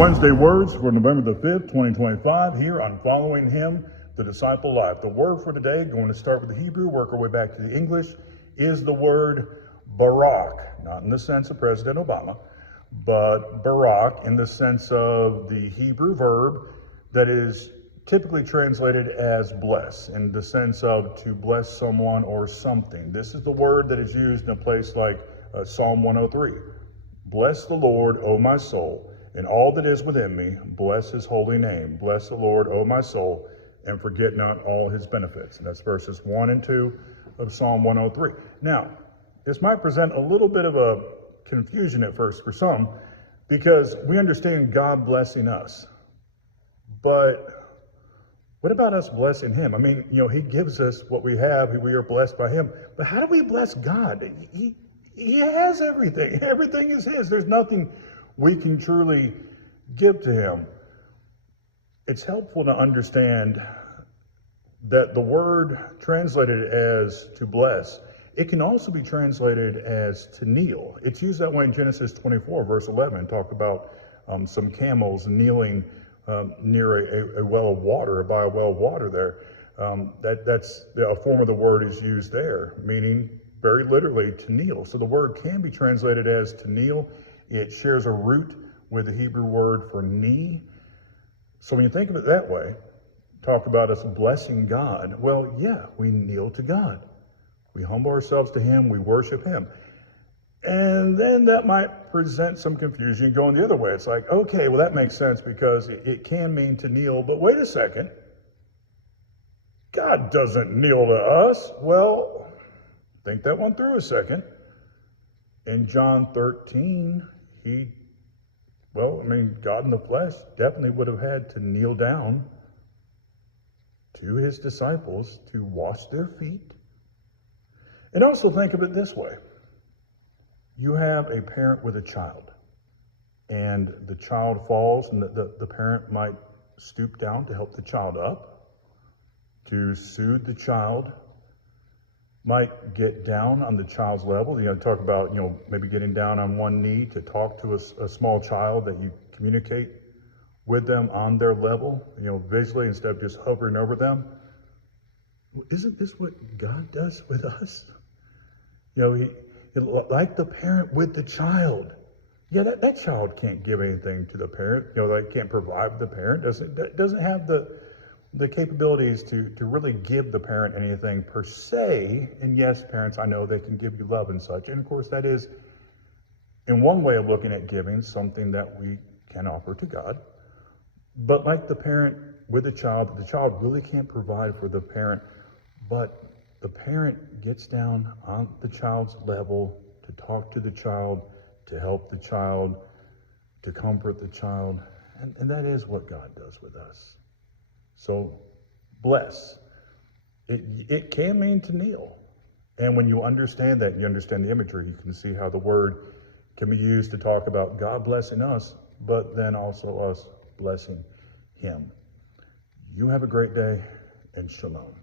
Wednesday words for November the 5th, 2025, here on Following Him, the Disciple Life. The word for today, going to start with the Hebrew, work our way back to the English, is the word Barak. Not in the sense of President Obama, but Barak in the sense of the Hebrew verb that is typically translated as bless, in the sense of to bless someone or something. This is the word that is used in a place like Psalm 103. Bless the Lord, O my soul, and all that is within me, bless his holy name. Bless the Lord, O my soul, and forget not all his benefits. And that's verses 1 and 2 of Psalm 103. Now, this might present a little bit of a confusion at first for some, because we understand God blessing us. But what about us blessing him? I mean, he gives us what we have. We are blessed by him. But how do we bless God? He has everything. Everything is his. There's nothing we can truly give to him. It's helpful to understand that the word translated as to bless, it can also be translated as to kneel. It's used that way in Genesis 24, verse 11, talk about some camels kneeling near a well of water, by a well of water there. That's a form of the word is used there, meaning very literally to kneel. So the word can be translated as to kneel. It shares a root with the Hebrew word for knee. So when you think of it that way, talk about us blessing God, well, yeah, we kneel to God. We humble ourselves to him, we worship him. And then that might present some confusion going the other way. It's like, okay, well, that makes sense because it can mean to kneel, but wait a second. God doesn't kneel to us. Well, think that one through a second. In John 13, God in the flesh definitely would have had to kneel down to his disciples to wash their feet. And also think of it this way. You have a parent with a child, and the child falls, and the parent might stoop down to help the child up, to soothe the child, might get down on the child's level. Talk about, maybe getting down on one knee to talk to a small child, that you communicate with them on their level, visually, instead of just hovering over them. Isn't this what God does with us? Like the parent with the child. Yeah, that child can't give anything to the parent. They can't provide the parent. Doesn't have the capabilities to really give the parent anything per se. And yes, parents, I know they can give you love and such. And of course, that is, in one way of looking at giving, something that we can offer to God. But like the parent with the child really can't provide for the parent, but the parent gets down on the child's level to talk to the child, to help the child, to comfort the child. And that is what God does with us. So bless. It can mean to kneel. And when you understand that, you understand the imagery, you can see how the word can be used to talk about God blessing us, but then also us blessing him. You have a great day, and shalom.